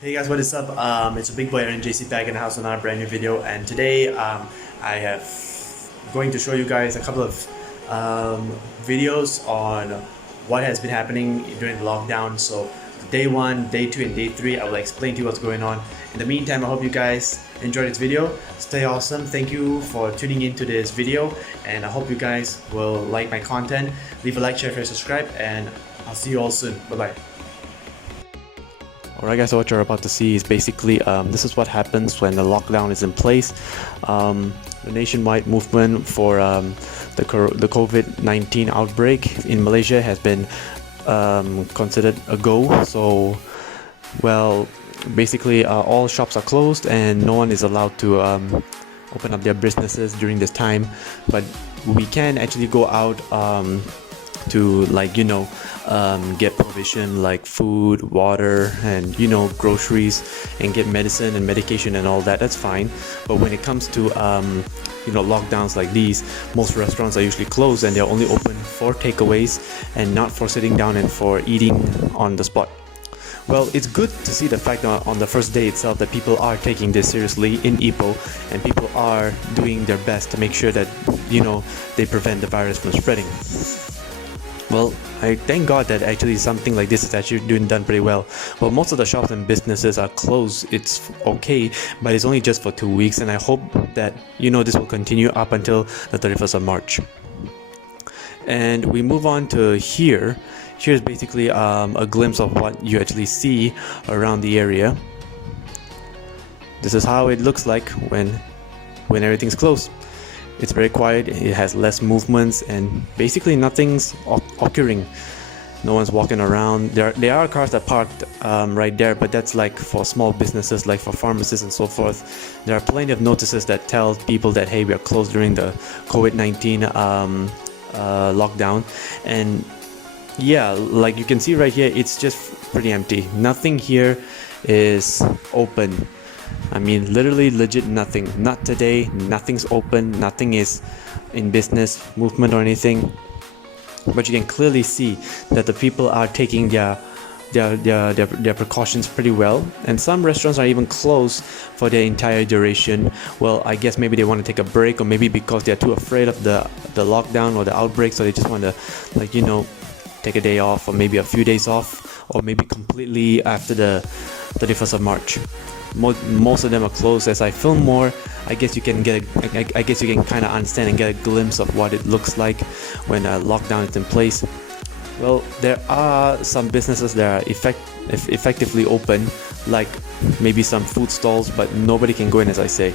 Hey guys, what is up? It's a big boy and JC back in the house with another brand new video, and today I have going to show you guys a couple of videos on what has been happening during the lockdown. So day 1, day 2 and day 3, I will explain to you what's going on. In the meantime, I hope you guys enjoyed this video. Stay awesome. Thank you for tuning into this video, and I hope you guys will like my content. Leave a like, share, subscribe, and I'll see you all soon. Bye bye. Alright guys, so what you're about to see is basically this is what happens when the lockdown is in place. The nationwide movement for the COVID-19 outbreak in Malaysia has been considered a go. So, well, basically all shops are closed and no one is allowed to open up their businesses during this time. But we can actually go out to, like, get provision like food, water, and groceries, and get medicine and medication and all that. That's fine. But when it comes to lockdowns like these, most restaurants are usually closed and they're only open for takeaways and not for sitting down and for eating on the spot. Well, it's good to see the fact that on the first day itself that people are taking this seriously in Ipoh, and people are doing their best to make sure that they prevent the virus from spreading. Well, I thank God that actually something like this is actually done pretty well. Well, most of the shops and businesses are closed. It's okay, but it's only just for 2 weeks, and I hope that this will continue up until the 31st of March. And we move on to here. Here's basically a glimpse of what you actually see around the area. This is how it looks like when everything's closed. It's very quiet, it has less movements, and basically nothing's occurring. No one's walking around. There are cars that parked right there, but that's like for small businesses, like for pharmacists and so forth. There are plenty of notices that tell people that, hey, we are closed during the COVID-19 lockdown. And yeah, like you can see right here, it's just pretty empty. Nothing here is open. I mean, literally legit nothing. Not today, nothing's open, nothing is in business, movement or anything. But you can clearly see that the people are taking their precautions pretty well, and some restaurants are even closed for their entire duration. Well, I guess maybe they want to take a break, or maybe because they're too afraid of the lockdown or the outbreak, so they just want to take a day off, or maybe a few days off, or maybe completely after the 31st of March. Most of them are closed. As I film more, I guess you can kind of understand and get a glimpse of what it looks like when a lockdown is in place. Well, there are some businesses that are effectively open, like maybe some food stalls, but nobody can go in, as I say.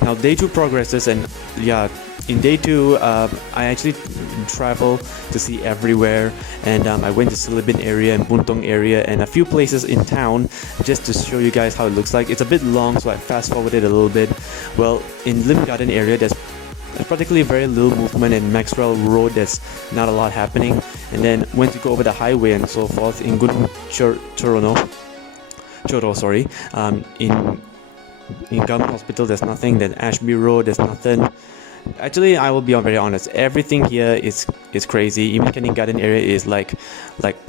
Now day 2 progresses, and yeah, in day 2 I actually travel to see everywhere, and I went to Silibin area and Buntong area and a few places in town just to show you guys how it looks like. It's a bit long, so I fast forwarded a little bit. Well, in Lim Garden area there's practically very little movement, and Maxwell Road there's not a lot happening. And then once you go over the highway and so forth in Gunung Choro, sorry, in Government Hospital there's nothing. Then Ashby Road there's nothing. Actually, I will be very honest, everything here is crazy. Even Canning Garden area is like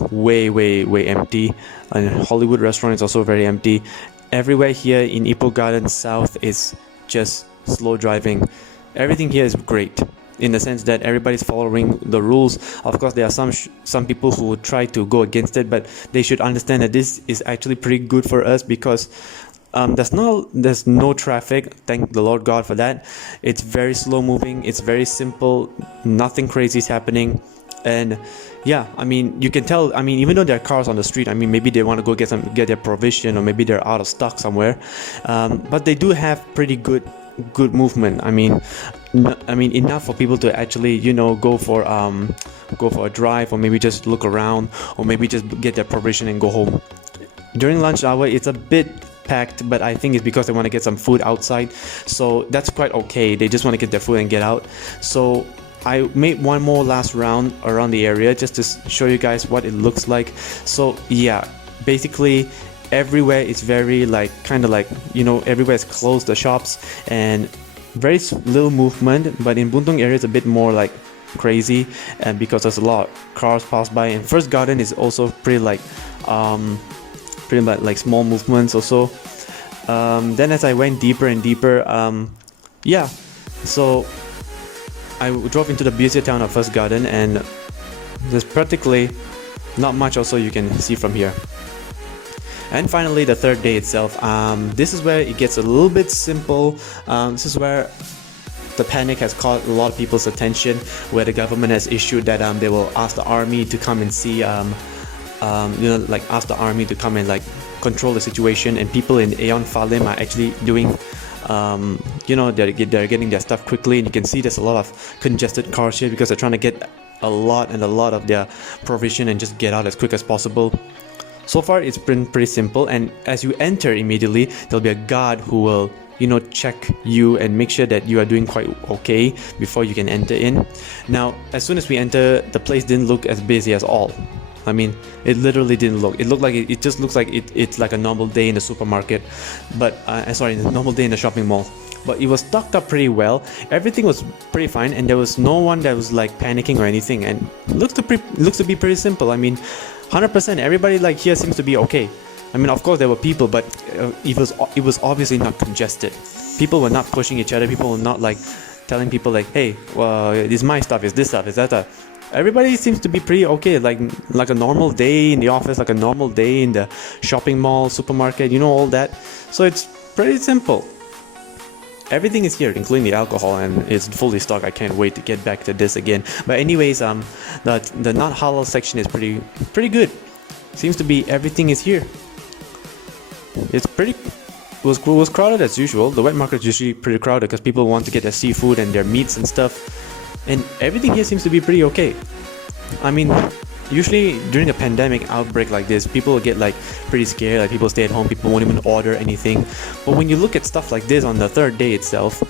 way empty, and Hollywood restaurant is also very empty. Everywhere here in Ipoh Garden South is just slow driving. Everything here is great in the sense that everybody's following the rules. Of course, there are some people who try to go against it, but they should understand that this is actually pretty good for us, because there's no traffic, thank the Lord God for that. It's very slow moving, it's very simple, nothing crazy is happening. And yeah, I mean, you can tell, I mean, even though there are cars on the street, I mean, maybe they want to go get their provision, or maybe they're out of stock somewhere, but they do have pretty good movement. I mean enough for people to actually go for a drive, or maybe just look around, or maybe just get their provision and go home. During lunch hour it's a bit packed, but I think it's because they want to get some food outside, so that's quite okay. They just want to get their food and get out. So I made one more last round around the area just to show you guys what it looks like. So yeah, basically everywhere is very everywhere is closed, the shops, and very little movement. But in Buntong area it's a bit more like crazy, and because there's a lot of cars pass by. And First Garden is also pretty pretty much like small movements or so. Then as I went deeper and deeper, yeah, so I drove into the busier town of First Garden, and there's practically not much also you can see from here. And finally, the third day itself, this is where it gets a little bit simple. This is where the panic has caught a lot of people's attention, where the government has issued that they will ask the army to come and see, like ask the army to come and like control the situation, and people in AEON FALIM are actually doing, they're getting their stuff quickly, and you can see there's a lot of congested cars here because they're trying to get a lot of their provision and just get out as quick as possible. So far it's been pretty simple, and as you enter immediately, there'll be a guard who will check you and make sure that you are doing quite okay before you can enter in. Now, as soon as we enter, the place didn't look as busy as all. I mean, it literally didn't look. It looked like it just looks like it's like a normal day in the supermarket, but a normal day in the shopping mall. But it was stocked up pretty well. Everything was pretty fine, and there was no one that was like panicking or anything. And it looks to be pretty simple. I mean, 100%. Everybody like here seems to be okay. I mean, of course there were people, but it was obviously not congested. People were not pushing each other. People were not like telling people like, hey, well, this is my stuff, is this stuff, is that stuff. Everybody seems to be pretty okay, like a normal day in the office, like a normal day in the shopping mall, supermarket, all that. So it's pretty simple. Everything is here, including the alcohol, and it's fully stocked. I can't wait to get back to this again. But anyways, the not halal section is pretty good. Seems to be everything is here. It's was crowded as usual. The wet market is usually pretty crowded because people want to get their seafood and their meats and stuff. And everything here seems to be pretty okay. I mean, usually during a pandemic outbreak like this, people will get like pretty scared, like people stay at home, people won't even order anything. But when you look at stuff like this on the third day itself,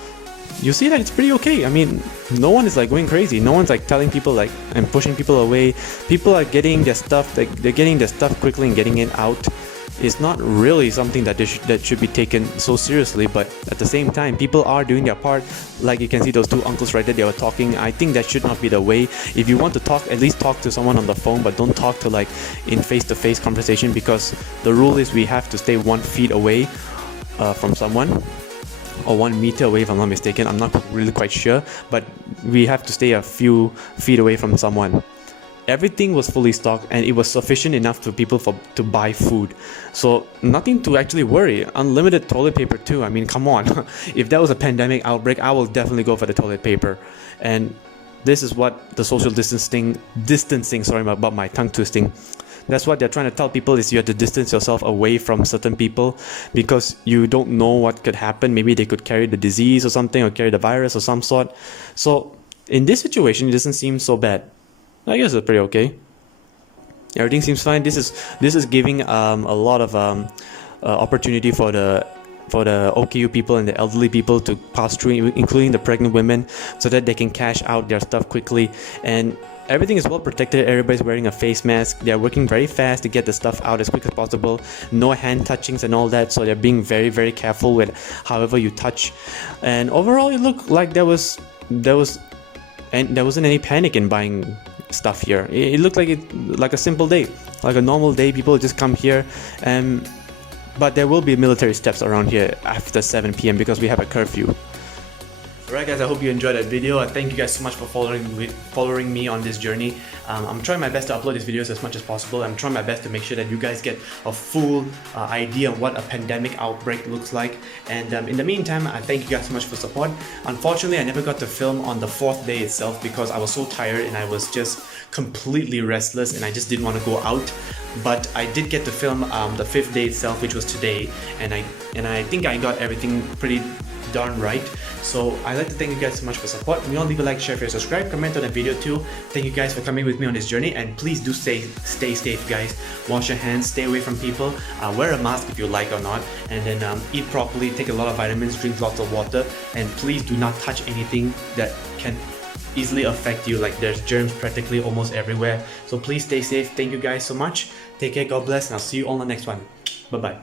you see that it's pretty okay. I mean, no one is like going crazy. No one's like telling people like and pushing people away. People are getting their stuff, they're getting their stuff quickly and getting it out. It's not really something that should be taken so seriously, but at the same time, people are doing their part. Like you can see those two uncles right there, they were talking. I think that should not be the way. If you want to talk, at least talk to someone on the phone, but don't talk to like in face-to-face conversation, because the rule is we have to stay 1 feet away from someone, or 1 meter away if I'm not mistaken. I'm not really quite sure, but we have to stay a few feet away from someone. Everything was fully stocked, and it was sufficient enough for people to buy food. So nothing to actually worry. Unlimited toilet paper too. I mean, come on. If that was a pandemic outbreak, I will definitely go for the toilet paper. And this is what the social distancing, sorry about my tongue twisting. That's what they're trying to tell people, is you have to distance yourself away from certain people, because you don't know what could happen. Maybe they could carry the disease or something, or carry the virus of some sort. So in this situation, it doesn't seem so bad. I guess it's pretty okay. Everything seems fine. This is giving a lot of opportunity for the OKU people and the elderly people to pass through, including the pregnant women, so that they can cash out their stuff quickly. And everything is well protected. Everybody's wearing a face mask. They're working very fast to get the stuff out as quick as possible. No hand touchings and all that. So they're being very, very careful with however you touch. And overall, it looked like there wasn't any panic in buying stuff here. It looked like a simple day, like a normal day. People just come here, but there will be military steps around here after 7 p.m. because we have a curfew. Alright guys, I hope you enjoyed that video. I thank you guys so much for following me on this journey. I'm trying my best to upload these videos as much as possible. I'm trying my best to make sure that you guys get a full idea of what a pandemic outbreak looks like. And in the meantime, I thank you guys so much for support. Unfortunately, I never got to film on the 4th day itself because I was so tired and I was just completely restless and I just didn't want to go out. But I did get to film the 5th day itself, which was today, and I think I got everything pretty darn right. So I'd like to thank you guys so much for support. You know, leave a like, share, subscribe, comment on the video too. Thank you guys for coming with me on this journey, and please do stay safe guys. Wash your hands, stay away from people, wear a mask if you like or not, and then eat properly, take a lot of vitamins, drink lots of water, and please do not touch anything that can easily affect you. Like, there's germs practically almost everywhere. So please stay safe. Thank you guys so much. Take care, God bless, and I'll see you on the next one. Bye bye.